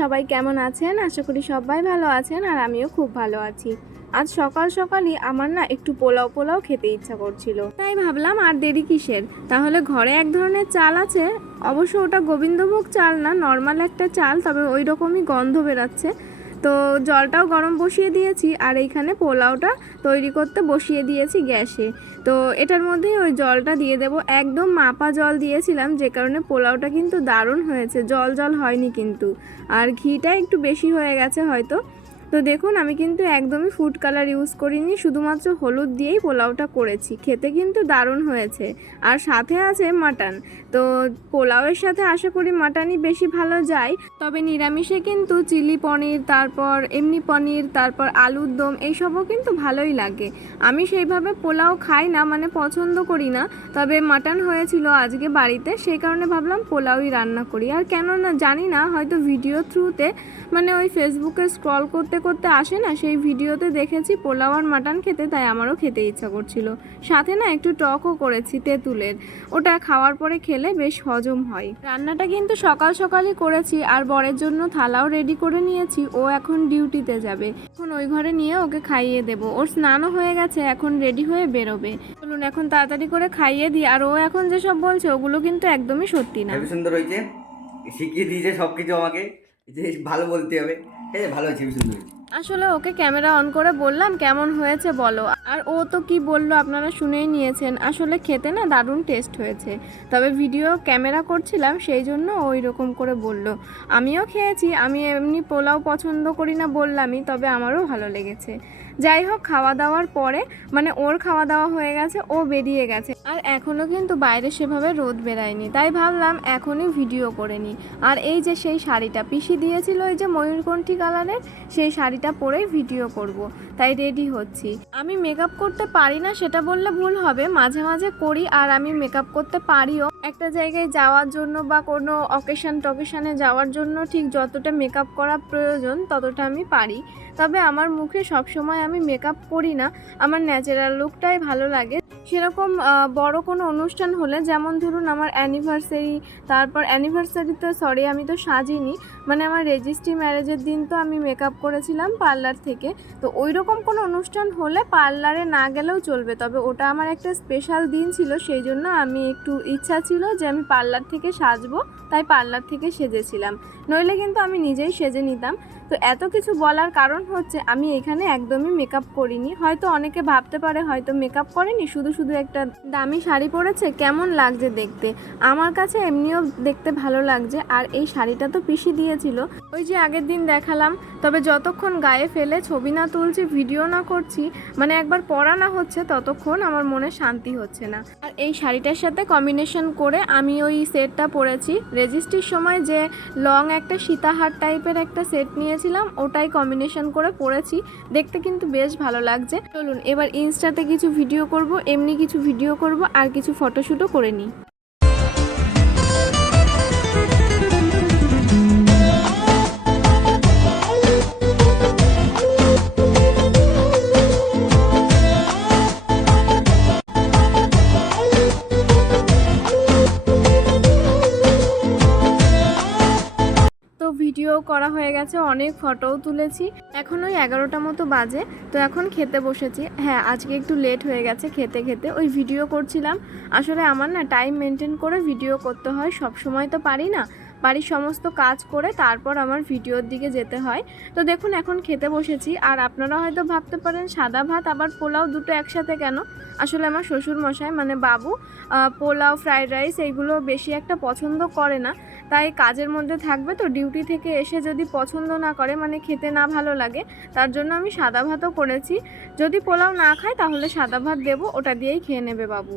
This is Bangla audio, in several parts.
সবাই কেমন আছেন? আশা করি সবাই ভালো আছেন আর আমিও খুব ভালো আছি। আজ সকাল সকালই আমার না একটু পোলাও খেতে ইচ্ছা করছিল, তাই ভাবলাম আর দেরি কিসের, তাহলে ঘরে এক ধরনের চাল আছে, অবশ্য ওটা গোবিন্দভোগ চাল না, নর্মাল একটা চাল, তবে ওই রকমই গন্ধ বেরাচ্ছে। তো জলটাও গরম বসিয়ে দিয়েছি আর এইখানে পোলাওটা তৈরি করতে বসিয়ে দিয়েছি গ্যাসে। তো এটার মধ্যেই ওই জলটা দিয়ে দেব, একদম মাপা জল দিয়েছিলাম, যে কারণে পোলাওটা কিন্তু দারুণ হয়েছে, জল জল হয়নি কিন্তু। আর ঘিটা একটু বেশি হয়ে গেছে হয়তো। তো দেখুন আমি কিন্তু একদমই ফুড কালার ইউজ করিনি, শুধুমাত্র হলুদ দিয়েই পোলাওটা করেছি, খেতে কিন্তু দারুণ হয়েছে। আর সাথে আছে মাটন, তো পোলাওয়ের সাথে আশা করি মাটনই বেশি ভালো যায়, তবে নিরামিষে কিন্তু চিলি পনির, তারপর এমনি পনির, তারপর আলুর দম, এইসবও কিন্তু ভালোই লাগে। আমি সেইভাবে পোলাও খাই না, মানে পছন্দ করি না, তবে মাটন হয়েছিল আজকে বাড়িতে, সেই কারণে ভাবলাম পোলাওই রান্না করি। আর কেন না জানি না, হয়তো ভিডিও থ্রুতে মানে ওই ফেসবুকে স্ক্রল করতে করতে আসে না, সেই ভিডিওতে দেখেছি পোলাও আর মাটন খেতে, তাই আমারও খেতে ইচ্ছা করছিল। সাথে না একটু টকও করেছি তেঁতুলের, ওটা খাওয়ার পরে খেলে বেশ হজম হয়। রান্নাটা কিন্তু সকাল সকালই করেছি আর বরের জন্য থালাও রেডি করে নিয়েছি, ও এখন ডিউটিতে যাবে, এখন ওই ঘরে নিয়ে ওকে খাইয়ে দেবো, ওর স্নানও হয়ে গেছে, এখন রেডি হয়ে বেরোবে। চলুন এখন তাড়াতাড়ি করে খাইয়ে দিই। আর ও এখন যেসব বলছে ওগুলো কিন্তু একদমই সত্যি না। সুন্দর হয়েছে, শিখিয়ে দিয়েছে সব কিছু আমাকে, যে ভালো বলতে হবে। হ্যাঁ ভালো হয়েছে, সুন্দর হয়েছে। আসলে ওকে ক্যামেরা অন করে বললাম কেমন হয়েছে বলো, আর ও তো কি বললো আপনারা শুনেই নিয়েছেন, আসলে খেতে না দারুণ টেস্ট হয়েছে, তবে ভিডিও ক্যামেরা করছিলাম সেই জন্য ওই রকম করে বলল। আমিও খেয়েছি, আমি এমনি পোলাও পছন্দ করি না বললামই, তবে আমারও ভালো লেগেছে। যাই হোক, খাওয়া দাওয়ার পরে মানে ওর খাওয়া দাওয়া হয়ে গেছে, ও বেরিয়ে গেছে, আর এখনও কিন্তু বাইরে সেভাবে রোদ বেরায়নি, তাই ভাবলাম এখনই ভিডিও করে নিই। আর এই যে সেই শাড়িটা পিসি দিয়েছিল, ওই যে ময়ূরকণ্ঠী কালারের, সেই শাড়িটা পরেই ভিডিও করব, তাই রেডি হচ্ছি। আমি মেকআপ করতে পারি না সেটা বললে ভুল হবে, মাঝে মাঝে করি, আর আমি মেকআপ করতে পারিও। একটা জায়গায় যাওয়ার জন্য বা কোনো অকেশনে যাওয়ার জন্য ঠিক যতটা মেকআপ করা প্রয়োজন ততটা আমি পারি, তবে আমার মুখে সবসময় আমি মেকআপ করি না, আমার ন্যাচারাল লুকটাই ভালো লাগে। সেরকম বড় কোনো অনুষ্ঠান হলে, যেমন ধরুন আমার অ্যানিভার্সারি, তারপর অ্যানিভার্সারিতে সরি আমি তো সাজিনি, মানে আমার রেজিস্ট্রি ম্যারেজের দিন তো আমি মেকআপ করেছিলাম পার্লার থেকে, তো ওই রকম কোনো অনুষ্ঠান হলে পার্লারে না গেলেও চলবে, তবে ওটা আমার একটা স্পেশাল দিন ছিল, সেই জন্য আমি একটু ইচ্ছা ছিল যে আমি পার্লার থেকে সাজবো, তাই পার্লার থেকে সেজেছিলাম, নইলে কিন্তু আমি নিজেই সেজে নিতাম। তো এত কিছু বলার কারণ হচ্ছে আমি এখানে একদমই মেকআপ করিনি, হয়তো অনেকে ভাবতে পারে হয়তো মেকআপ করেনি, শুধু শুধু একটা দামি শাড়ি পরেছে, কেমন লাগছে দেখতে, আমার কাছে এমনিও দেখতে ভালো লাগছে। আর এই শাড়িটা তো পিসি দিয়েছিল, ওই যে আগের দিন দেখালাম, তবে যতক্ষণ গায়ে ফেলে ছবি না তুলছি, ভিডিও না করছি, মানে একবার পরা না হচ্ছে, ততক্ষণ আমার মনে শান্তি হচ্ছে না। আর এই শাড়িটার সাথে কম্বিনেশন করে আমি ওই সেটটা পরেছি, রেজিস্ট্রির সময় যে লং একটা সীতাহার টাইপের একটা সেট নিয়েছিলাম, ওটাই কম্বিনেশন করে পরেছি, দেখতে কিন্তু বেশ ভালো লাগছে। চলুন এবার ইনস্টাতে কিছু ভিডিও করব, এমনি কিছু ভিডিও করব, আর কিছু ফটোশ্যুটও করে নিই। ভিডিও করা হয়ে গেছে, অনেক ফটোও তুলেছি, এখন ওই 11টা মতো বাজে, তো এখন খেতে বসেছি। হ্যাঁ আজকে একটু লেট হয়ে গেছে খেতে খেতে, ওই ভিডিও করছিলাম, আসলে আমার না টাইম মেনটেন করে ভিডিও করতে হয়, সব সময় তো পারি না, বাড়ির সমস্ত কাজ করে তারপর আমার ভিডিওর দিকে যেতে হয়। তো দেখুন এখন খেতে বসেছি, আর আপনারা হয়তো ভাবতে পারেন সাদা ভাত আবার পোলাও দুটো একসাথে কেন, আসলে আমার শ্বশুর মশাই মানে বাবু পোলাও ফ্রাইড রাইস এইগুলো বেশি একটা পছন্দ করে না, তাই কাজের মধ্যে থাকবে, তো ডিউটি থেকে এসে যদি পছন্দ না করে, মানে খেতে না ভালো লাগে, তার জন্য আমি সাদা ভাতও করেছি, যদি পোলাও না খায় তাহলে সাদা ভাত দেবো, ওটা দিয়েই খেয়ে নেবে বাবু।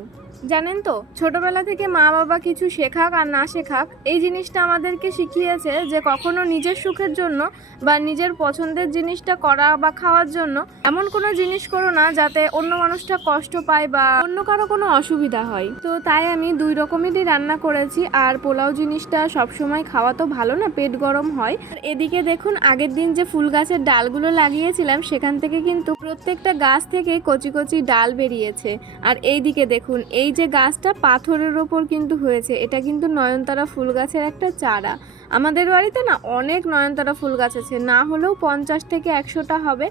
জানেন তো, ছোটবেলা থেকে মা বাবা কিছু শেখাক আর না শেখাক, এই জিনিসটা আমাদেরকে শিখিয়েছে যে কখনো নিজের সুখের জন্য বা নিজের পছন্দের জিনিসটা করা বা খাওয়ার জন্য এমন কোনো জিনিস করো না যাতে অন্য মানুষটা কষ্ট পায় বা অন্য কারো কোনো অসুবিধা হয়। তো তাই আমি দুই রকমেরই রান্না করেছি, আর পোলাও জিনিসটা সবসময় খাওয়া তো ভালো না, পেট গরম হয়। আর এদিকে দেখুন আগের দিন যে ফুল গাছের ডালগুলো লাগিয়েছিলাম, সেখান থেকে কিন্তু প্রত্যেকটা গাছ থেকে কচি কচি ডাল বেরিয়েছে, আর এইদিকে দেখুন এই যে গাছটা পাথরের ওপর কিন্তু হয়েছে, এটা কিন্তু নয়নতারা ফুল গাছের একটা চারা। আমাদের বাড়িতে না অনেক নয়নতারা ফুল গাছ আছে, না হলেও 50 থেকে 100টা হবে।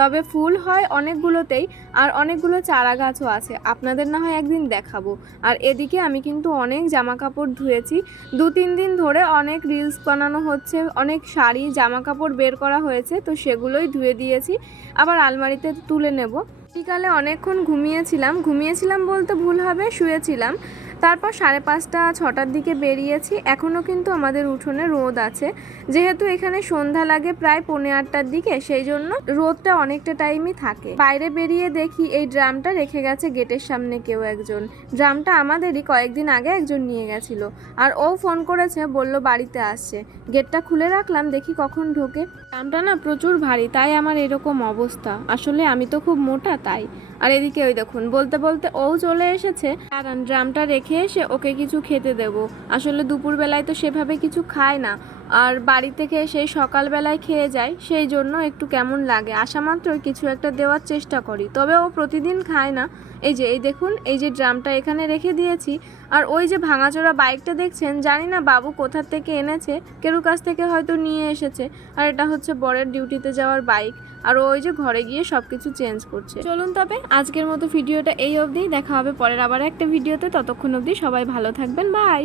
তবে ফুল হয় অনেকগুলোতেই, আর অনেকগুলো চারা গাছও আছে, আপনাদের না হয় একদিন দেখাবো। আর এদিকে আমি কিন্তু অনেক জামা কাপড় ধুয়েছি, 2-3 দিন ধরে অনেক রিলস বানানো হচ্ছে, অনেক শাড়ি জামা কাপড় বের করা হয়েছে, তো সেগুলোই ধুয়ে দিয়েছি, আবার আলমারিতে তুলে নেব। বিকালে অনেকক্ষণ ঘুমিয়েছিলাম বলতে ভুল হবে, শুয়েছিলাম। তারপর 5:30-6টার দিকে বেরিয়েছি। এখনও কিন্তু আমাদের উঠোনে রোদ আছে, যেহেতু এখানে সন্ধ্যা লাগে প্রায় 7:45টার দিকে, সেই জন্য রোদটা অনেকটা টাইমই থাকে। বাইরে বেরিয়ে দেখি এই ড্রামটা রেখে গেছে গেটের সামনে কেউ একজন। ড্রামটা আমাদেরই, কয়েকদিন আগে একজন নিয়ে গেছিল, আর ও ফোন করেছে, বলল বাড়িতে আসছে। গেটটা খুলে রাখলাম, দেখি কখন ঢোকে। ড্রামটা না প্রচুর ভারী, তাই আমার এরকম অবস্থা। আসলে আমি তো খুব মোটা তাই। আর এদিকে ওই দেখুন, বলতে বলতে ও চলে এসেছে। কারণ ড্রামটা রেখে এসে ওকে কিছু খেতে দেব। আসলে দুপুরবেলায় তো সেভাবে কিছু খায় না, আর বাড়ি থেকে সেই সকালবেলায় খেয়ে যায়, সেই জন্য একটু কেমন লাগে। আসা মাত্রই কিছু একটা দেওয়ার চেষ্টা করি, তবে ও প্রতিদিন খায় না। এই দেখুন, এই যে ড্রামটা এখানে রেখে দিয়েছি, আর ওই যে ভাঙাচোরা বাইকটা দেখছেন, জানি না বাবু কোথা থেকে এনেছে, কেরু কাছ থেকে হয়তো নিয়ে এসেছে। আর এটা হচ্ছে বরের ডিউটিতে যাওয়ার বাইক, আর ওই যে ঘরে গিয়ে সবকিছু চেঞ্জ করছে। চলুন তবে আজকের মতো ভিডিওটা এই অবধি, দেখা হবে পরের আবার একটা ভিডিওতে। ততক্ষণ অবধি সবাই ভালো থাকবেন, বাই।